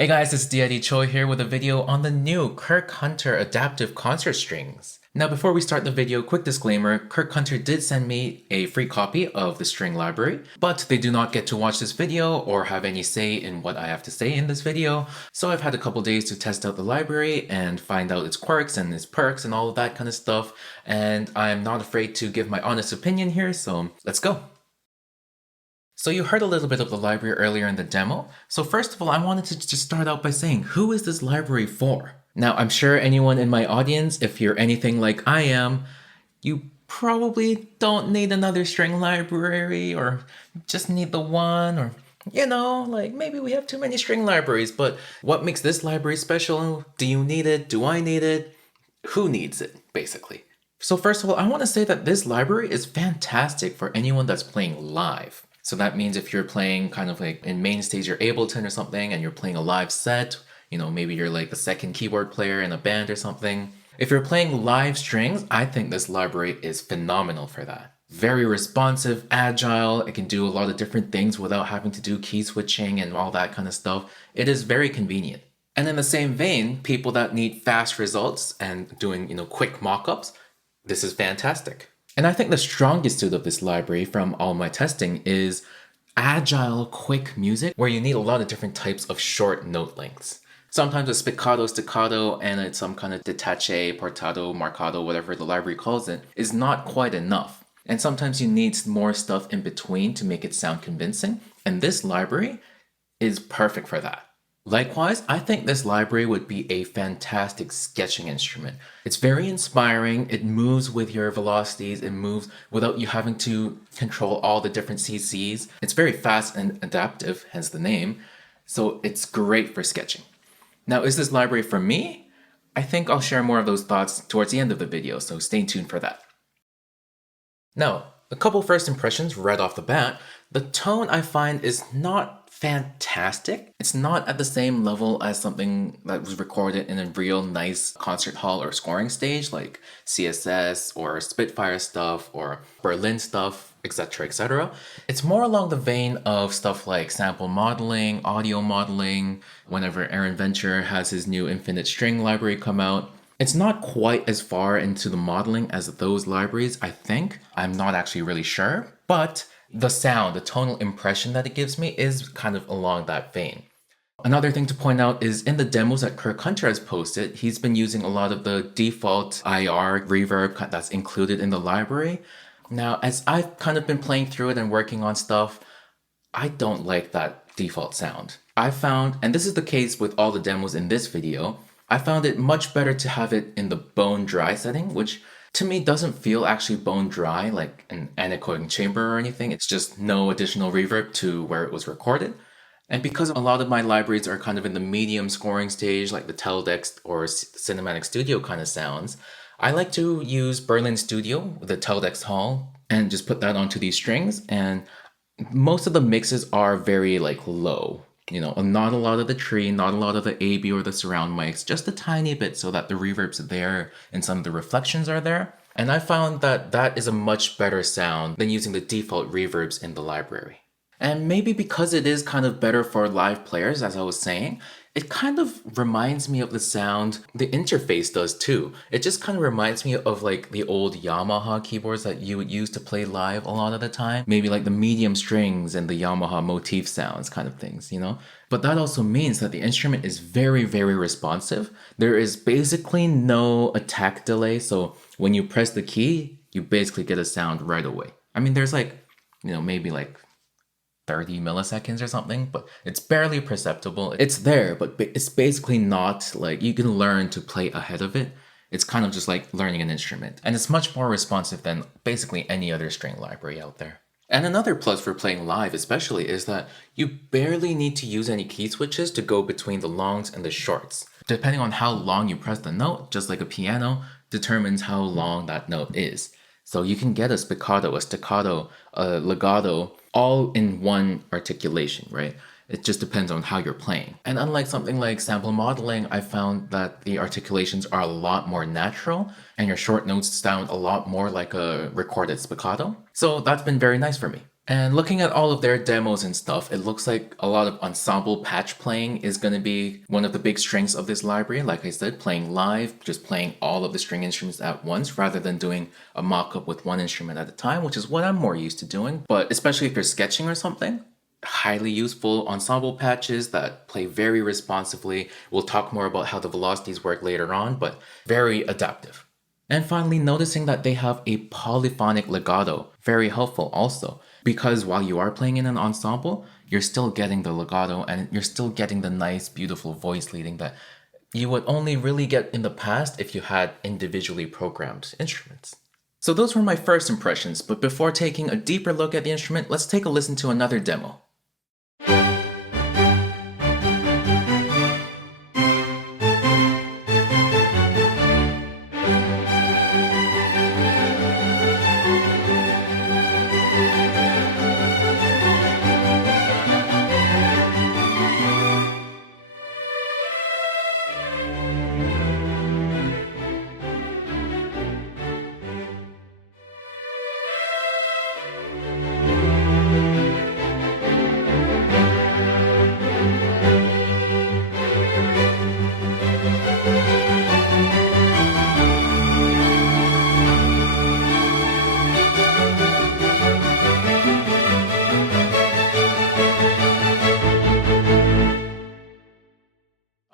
Hey guys, it's D.I.D. CHOI here with a video on the new Kirk Hunter adaptive concert strings. Now before we start the video, quick disclaimer, Kirk Hunter did send me a free copy of the string library, but they do not get to watch this video or have any say in what I have to say in this video, so I've had a couple days to test out the library and find out its quirks and its perks and all of that kind of stuff, and I'm not afraid to give my honest opinion here, so let's go! So you heard a little bit of the library earlier in the demo. So first of all, I wanted to just start out by saying, who is this library for? Now, I'm sure anyone in my audience, if you're anything like I am, you probably don't need another string library or just need the one, or like maybe we have too many string libraries, but what makes this library special? Do you need it? Do I need it? Who needs it, basically? So first of all, I want to say that this library is fantastic for anyone that's playing live. So that means if you're playing kind of like in main stage or Ableton or something and you're playing a live set, maybe you're like a second keyboard player in a band or something. If you're playing live strings, I think this library is phenomenal for that. Very responsive, agile, it can do a lot of different things without having to do key switching and all that kind of stuff. It is very convenient. And in the same vein, people that need fast results and doing, quick mock-ups, this is fantastic. And I think the strongest suit of this library from all my testing is agile, quick music, where you need a lot of different types of short note lengths. Sometimes a spiccato, staccato, and it's some kind of detache, portato, marcato, whatever the library calls it, is not quite enough. And sometimes you need more stuff in between to make it sound convincing, and this library is perfect for that. Likewise, I think this library would be a fantastic sketching instrument. It's very inspiring, it moves with your velocities, it moves without you having to control all the different CCs. It's very fast and adaptive, hence the name, so it's great for sketching. Now, is this library for me? I think I'll share more of those thoughts towards the end of the video, so stay tuned for that. Now, a couple first impressions right off the bat. The tone I find is not fantastic. It's not at the same level as something that was recorded in a real nice concert hall or scoring stage like CSS or Spitfire stuff or Berlin stuff, etc., etc. It's more along the vein of stuff like sample modeling, audio modeling, whenever Aaron Venture has his new infinite string library come out. It's not quite as far into the modeling as those libraries, I think. I'm not actually really sure, but the sound, the tonal impression that it gives me is kind of along that vein. Another thing to point out is in the demos that Kirk Hunter has posted, he's been using a lot of the default IR reverb that's included in the library. Now, as I've kind of been playing through it and working on stuff, I don't like that default sound. I found, and this is the case with all the demos in this video, I found it much better to have it in the bone dry setting, which to me doesn't feel actually bone dry like an anechoic chamber or anything. It's just no additional reverb to where it was recorded. And because a lot of my libraries are kind of in the medium scoring stage, like the Teledex or Cinematic Studio kind of sounds, I like to use Berlin Studio, the Teledex Hall, and just put that onto these strings. And most of the mixes are very low. Not a lot of the tree, not a lot of the AB or the surround mics, just a tiny bit so that the reverb's there and some of the reflections are there. And I found that that is a much better sound than using the default reverbs in the library. And maybe because it is kind of better for live players, as I was saying, it kind of reminds me of the sound the interface does too. It just kind of reminds me of the old Yamaha keyboards that you would use to play live a lot of the time. Maybe like the medium strings and the Yamaha motif sounds kind of things, But that also means that the instrument is very, very responsive. There is basically no attack delay, so when you press the key, you basically get a sound right away. I mean, there's maybe 30 milliseconds or something, but it's barely perceptible. It's there, but it's basically not you can learn to play ahead of it. It's kind of just like learning an instrument. And it's much more responsive than basically any other string library out there. And another plus for playing live especially is that you barely need to use any key switches to go between the longs and the shorts. Depending on how long you press the note, just like a piano, determines how long that note is. So you can get a spiccato, a staccato, a legato, all in one articulation, right? It just depends on how you're playing. And unlike something like sample modeling, I found that the articulations are a lot more natural and your short notes sound a lot more like a recorded spiccato. So that's been very nice for me. And looking at all of their demos and stuff, it looks like a lot of ensemble patch playing is going to be one of the big strengths of this library. Like I said, playing live, just playing all of the string instruments at once rather than doing a mock-up with one instrument at a time, which is what I'm more used to doing. But especially if you're sketching or something, highly useful ensemble patches that play very responsively. We'll talk more about how the velocities work later on, but very adaptive. And finally, noticing that they have a polyphonic legato, very helpful also, because while you are playing in an ensemble, you're still getting the legato and you're still getting the nice, beautiful voice leading that you would only really get in the past if you had individually programmed instruments. So those were my first impressions, but before taking a deeper look at the instrument, let's take a listen to another demo.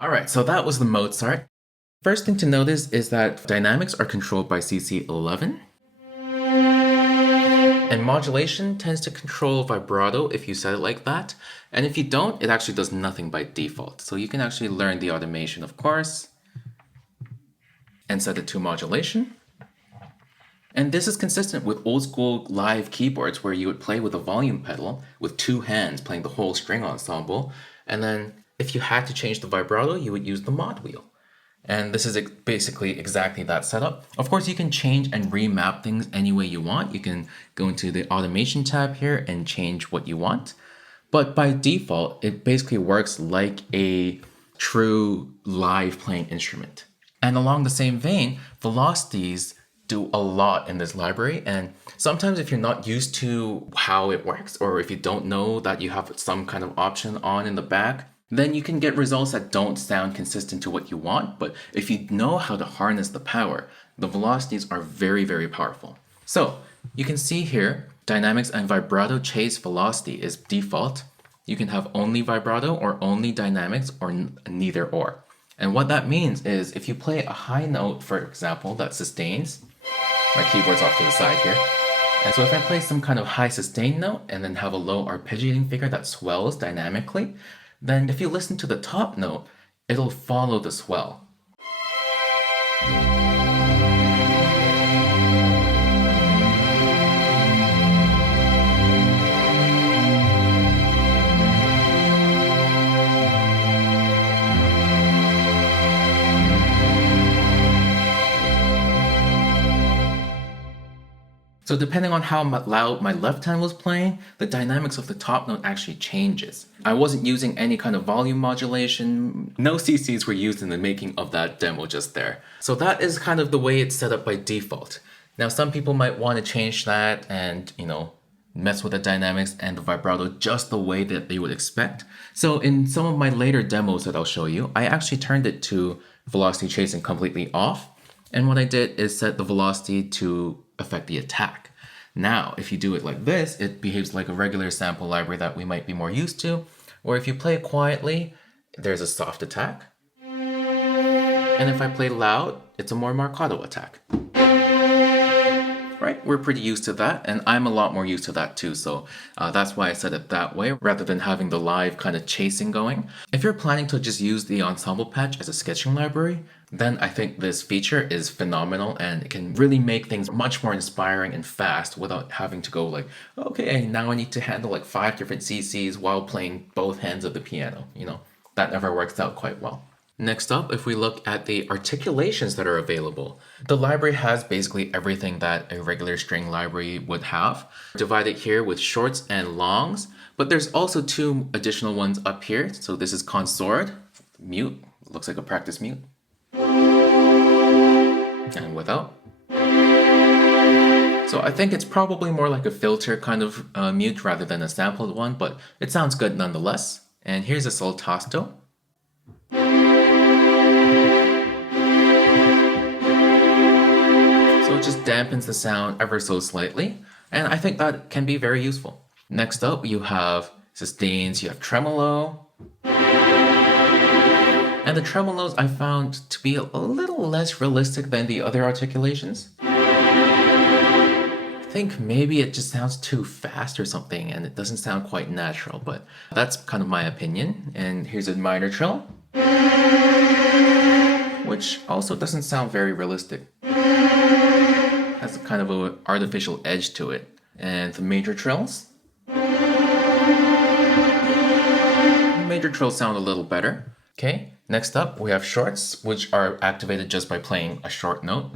Alright, so that was the Mozart. First thing to notice is that dynamics are controlled by CC11. And modulation tends to control vibrato if you set it like that. And if you don't, it actually does nothing by default. So you can actually learn the automation, of course, and set it to modulation. And this is consistent with old school live keyboards where you would play with a volume pedal with two hands playing the whole string ensemble. And then if you had to change the vibrato, you would use the mod wheel. And this is basically exactly that setup. Of course, you can change and remap things any way you want. You can go into the automation tab here and change what you want. But by default, it basically works like a true live playing instrument. And along the same vein, velocities do a lot in this library. And sometimes if you're not used to how it works, or if you don't know that you have some kind of option on in the back, then you can get results that don't sound consistent to what you want. But if you know how to harness the power, the velocities are very, very powerful. So you can see here, dynamics and vibrato chase velocity is default. You can have only vibrato or only dynamics or neither or. And what that means is if you play a high note, for example, that sustains, my keyboard's off to the side here. And so if I play some kind of high sustained note and then have a low arpeggiating figure that swells dynamically, then if you listen to the top note, it'll follow the swell. So depending on how loud my left hand was playing, the dynamics of the top note actually changes. I wasn't using any kind of volume modulation. No CCs were used in the making of that demo just there. So that is kind of the way it's set up by default. Now some people might want to change that and, mess with the dynamics and the vibrato just the way that they would expect. So in some of my later demos that I'll show you, I actually turned it to velocity chasing completely off. And what I did is set the velocity to affect the attack. Now, if you do it like this, it behaves like a regular sample library that we might be more used to. Or if you play quietly, there's a soft attack. And if I play loud, it's a more marcato attack. Right? We're pretty used to that, and I'm a lot more used to that too, so that's why I set it that way, rather than having the live kind of chasing going. If you're planning to just use the ensemble patch as a sketching library, then I think this feature is phenomenal, and it can really make things much more inspiring and fast without having to go like, okay, now I need to handle like 5 different CCs while playing both hands of the piano. That never works out quite well. Next up, if we look at the articulations that are available, the library has basically everything that a regular string library would have, divided here with shorts and longs, but there's also 2 additional ones up here. So this is consort, mute, looks like a practice mute, and without. So I think it's probably more like a filter kind of mute rather than a sampled one, but it sounds good nonetheless. And here's a soltasto. So it just dampens the sound ever so slightly, and I think that can be very useful. Next up, you have sustains, you have tremolo. And the tremolos I found to be a little less realistic than the other articulations. I think maybe it just sounds too fast or something and it doesn't sound quite natural, but that's kind of my opinion. And here's a minor trill, which also doesn't sound very realistic. Has a kind of an artificial edge to it. And the major trills. Major trills sound a little better. Okay, next up we have shorts, which are activated just by playing a short note.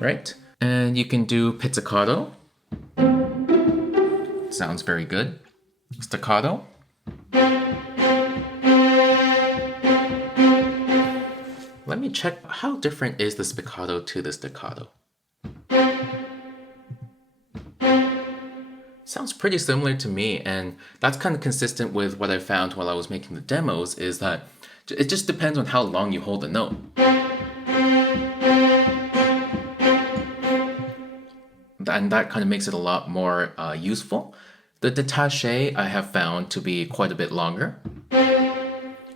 Right, and you can do pizzicato. Sounds very good. Staccato. Let me check, how different is the spiccato to the staccato? Sounds pretty similar to me, and that's kind of consistent with what I found while I was making the demos, is that it just depends on how long you hold the note. And that kind of makes it a lot more useful. The détaché I have found to be quite a bit longer.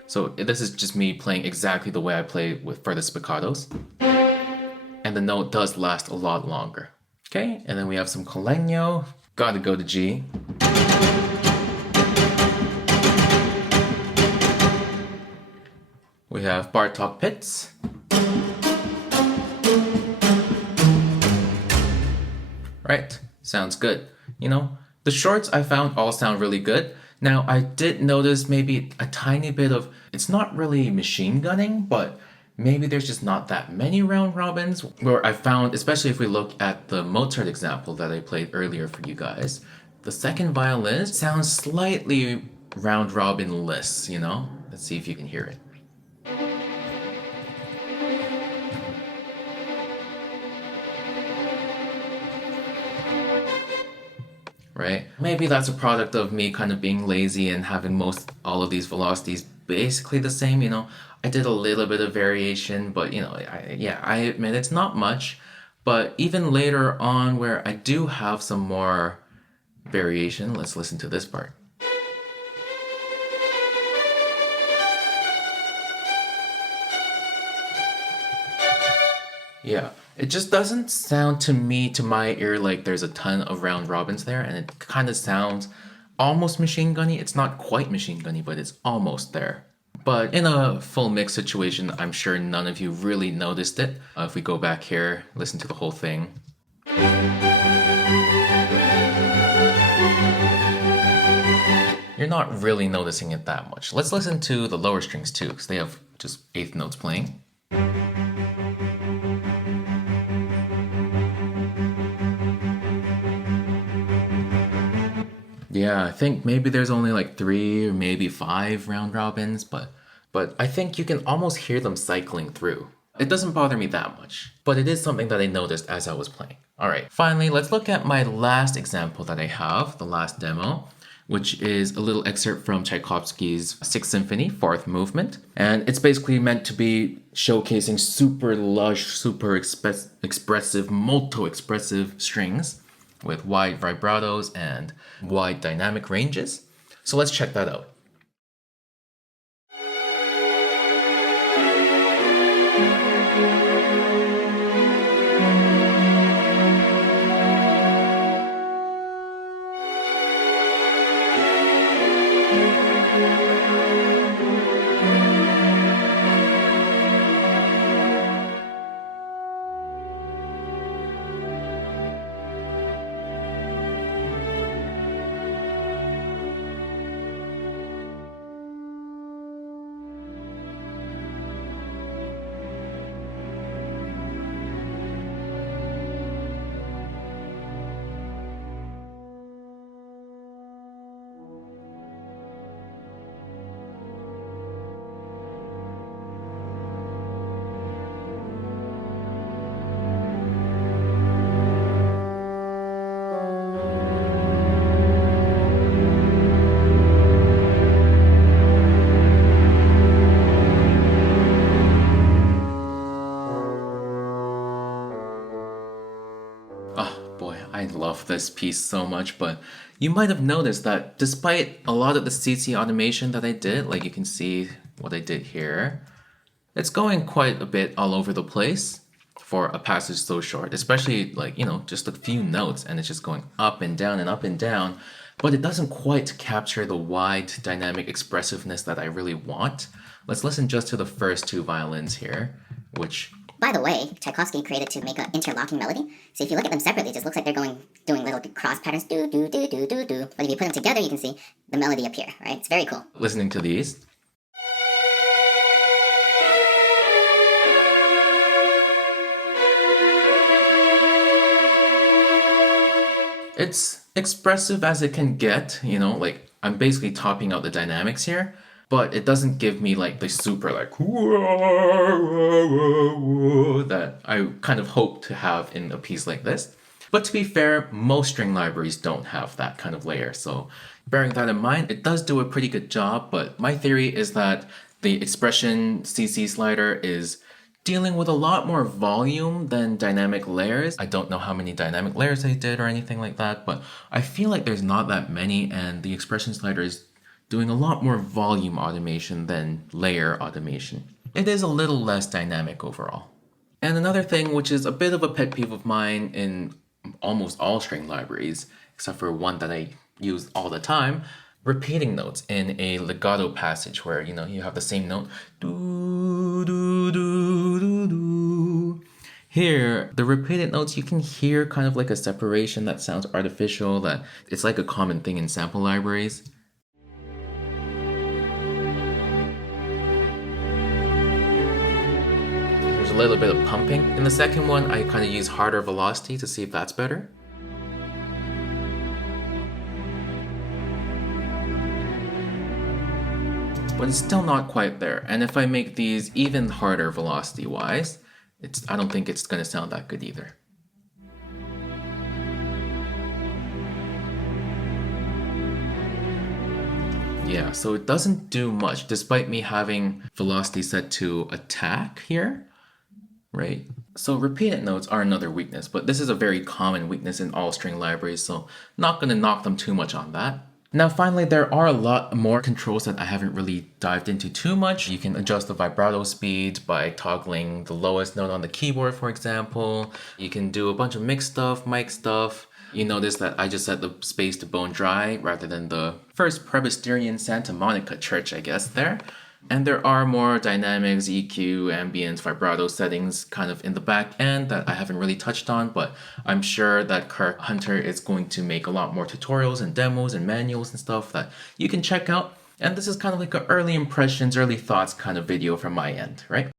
So this is just me playing exactly the way I play for the spiccatos. And the note does last a lot longer. Okay, and then we have some Collegno. Gotta go to G. We have Bartók Pits. Right, sounds good. You know, the shorts I found all sound really good. Now, I did notice maybe a tiny bit of, it's not really machine gunning, but maybe there's just not that many round robins, where I found, especially if we look at the Mozart example that I played earlier for you guys, the second violinist sounds slightly round robin-less, you know? Let's see if you can hear it. Right? Maybe that's a product of me kind of being lazy and having all of these velocities basically the same, you know? I did a little bit of variation, but you know, I admit it's not much. But even later on where I do have some more variation, let's listen to this part. Yeah, it just doesn't sound to me, to my ear, like there's a ton of round robins there, and it kind of sounds almost machine gunny. It's not quite machine gunny, but it's almost there. But in a full mix situation, I'm sure none of you really noticed it. If we go back here, listen to the whole thing. You're not really noticing it that much. Let's listen to the lower strings too, because they have just eighth notes playing. Yeah, I think maybe there's only like 3 or maybe 5 round robins, but I think you can almost hear them cycling through. It doesn't bother me that much, but it is something that I noticed as I was playing. All right, finally, let's look at my last example that I have, the last demo, which is a little excerpt from Tchaikovsky's Sixth Symphony, Fourth Movement. And it's basically meant to be showcasing super lush, super expressive, molto expressive strings with wide vibratos and wide dynamic ranges. So let's check that out. love this piece so much, but you might have noticed that despite a lot of the CC automation that I did, like you can see what I did here, it's going quite a bit all over the place for a passage so short, especially like, just a few notes and it's just going up and down and up and down, but it doesn't quite capture the wide dynamic expressiveness that I really want. Let's listen just to the first two violins here, which, by the way, Tchaikovsky created to make an interlocking melody. So if you look at them separately, it just looks like they're doing little cross patterns, do, do, do, do, do, do. But if you put them together, you can see the melody appear, right? It's very cool. Listening to these. It's expressive as it can get, like I'm basically topping out the dynamics here, but it doesn't give me like the super like that I kind of hope to have in a piece like this. But to be fair, most string libraries don't have that kind of layer. So bearing that in mind, it does do a pretty good job, but my theory is that the expression CC slider is dealing with a lot more volume than dynamic layers. I don't know how many dynamic layers I did or anything like that, but I feel like there's not that many, and the expression slider is doing a lot more volume automation than layer automation. It is a little less dynamic overall. And another thing, which is a bit of a pet peeve of mine in almost all string libraries, except for one that I use all the time, repeating notes in a legato passage where, you have the same note. Do, do, do, do, do. Here, the repeated notes, you can hear kind of like a separation that sounds artificial, that it's like a common thing in sample libraries. There's a little bit of pumping. In the second one, I kind of use harder velocity to see if that's better. But it's still not quite there. And if I make these even harder velocity-wise, I don't think it's going to sound that good either. Yeah, so it doesn't do much, despite me having velocity set to attack here, right? So repeated notes are another weakness, but this is a very common weakness in all string libraries, so not going to knock them too much on that. Now finally, there are a lot more controls that I haven't really dived into too much. You can adjust the vibrato speed by toggling the lowest note on the keyboard, for example. You can do a bunch of mix stuff, mic stuff. You notice that I just set the space to bone dry rather than the first Presbyterian Santa Monica church, I guess, there. And there are more dynamics, EQ, ambient, vibrato settings kind of in the back end that I haven't really touched on, but I'm sure that Kirk Hunter is going to make a lot more tutorials and demos and manuals and stuff that you can check out. And this is kind of like an early impressions, early thoughts kind of video from my end, right?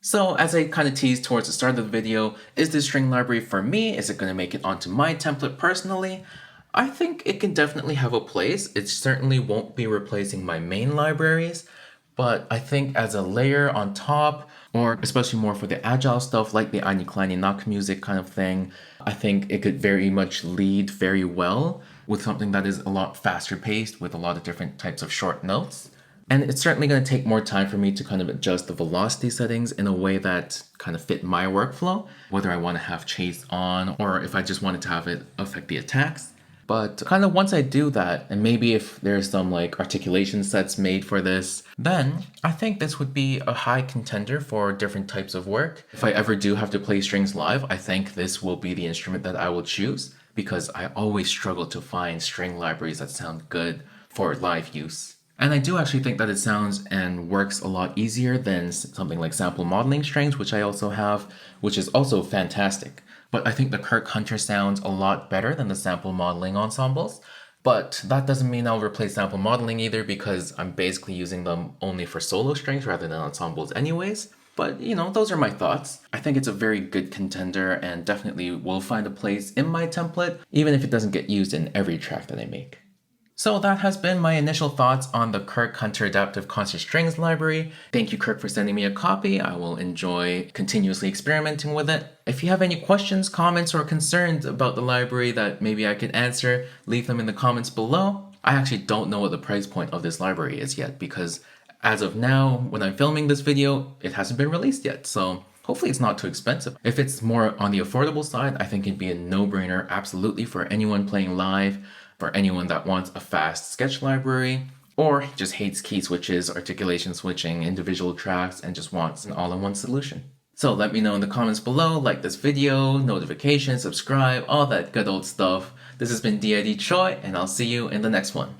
So as I kind of teased towards the start of the video, is this string library for me? Is it going to make it onto my template personally? I think it can definitely have a place. It certainly won't be replacing my main libraries. But I think as a layer on top, or especially more for the agile stuff like the Eine, Kleine Nachtmusik kind of thing, I think it could very much lead very well with something that is a lot faster paced with a lot of different types of short notes. And it's certainly going to take more time for me to kind of adjust the velocity settings in a way that kind of fit my workflow, whether I want to have chase on or if I just wanted to have it affect the attacks. But kind of once I do that, and maybe if there's some like articulation sets made for this, then I think this would be a high contender for different types of work. If I ever do have to play strings live, I think this will be the instrument that I will choose because I always struggle to find string libraries that sound good for live use. And I do actually think that it sounds and works a lot easier than something like sample modeling strings, which I also have, which is also fantastic. But I think the Kirk Hunter sounds a lot better than the sample modeling ensembles. But that doesn't mean I'll replace sample modeling either because I'm basically using them only for solo strings rather than ensembles anyways. But, those are my thoughts. I think it's a very good contender and definitely will find a place in my template, even if it doesn't get used in every track that I make. So that has been my initial thoughts on the Kirk Hunter Adaptive Concert Strings library. Thank you, Kirk, for sending me a copy. I will enjoy continuously experimenting with it. If you have any questions, comments, or concerns about the library that maybe I could answer, leave them in the comments below. I actually don't know what the price point of this library is yet because as of now, when I'm filming this video, it hasn't been released yet. So Hopefully it's not too expensive. If it's more on the affordable side, I think it'd be a no-brainer absolutely for anyone playing live, for anyone that wants a fast sketch library, or just hates key switches, articulation switching, individual tracks, and just wants an all-in-one solution. So let me know in the comments below, like this video, notifications, subscribe, all that good old stuff. This has been D.I.D. CHOI, and I'll see you in the next one.